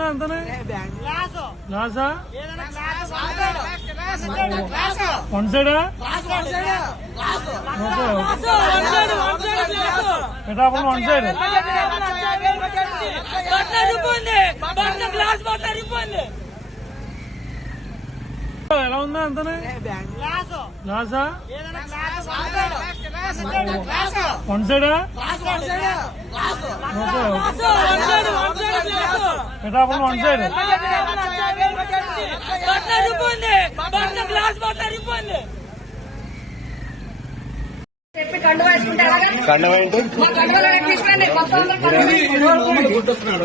ఉందా అంతనే గ్లాసా వన్ సైడా పిఠాపురం వన్ సైడ్ ఎలా ఉందా అంతనే గ్లాసా వన్ సైడా పిఠాపురం వన్ సైడ్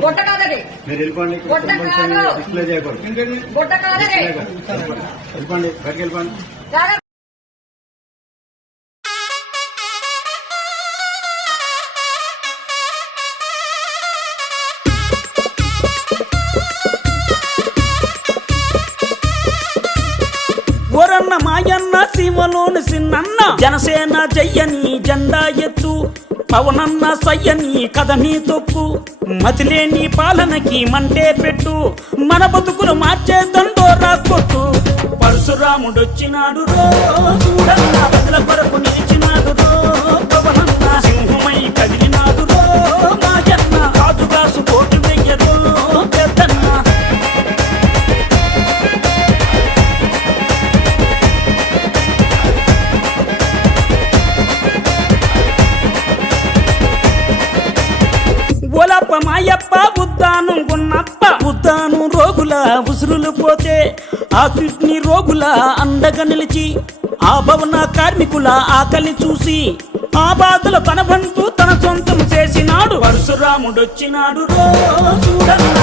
గొట్ట కాదది మీరు వెళ్ళిపోండి డిస్ప్లే చేయకూడదు గొట్ట కాదది వెళ్ళిపోండి బయటకు వెళ్ళిపోండి ఓరన్న మాయన్న సీమలోని సిన్నన్న జనసేన జయ్యని జెండా ఎత్తు పవనన్న సయ్యని కథని తొక్కు మతిలేని పాలనకి మంటే పెట్టు మన బతుకులు మార్చే దండోరా కొట్టు పరశురాముడొచ్చినాడు రో చూడన్న బదుల కొరకు నిలిచినాడు రో పవనన్న సింహమై కదిలినాడు రో మాయన్న రాజుగాసు కోటి వెయ్యరు పెద్దన్న ఓలప్ప మాయప్ప ఉద్దానం గున్నప్ప ఉద్దానం రోగుల ఉసురులు పోతే ఆ కిడ్నీ రోగుల అండగా నిలిచి ఆ భవన కార్మికుల ఆకలి చూసి ఆ బాధలు తన బంధు తన సొంతం చేసినాడు పరశురాముడొచ్చినాడు రో చూడన్న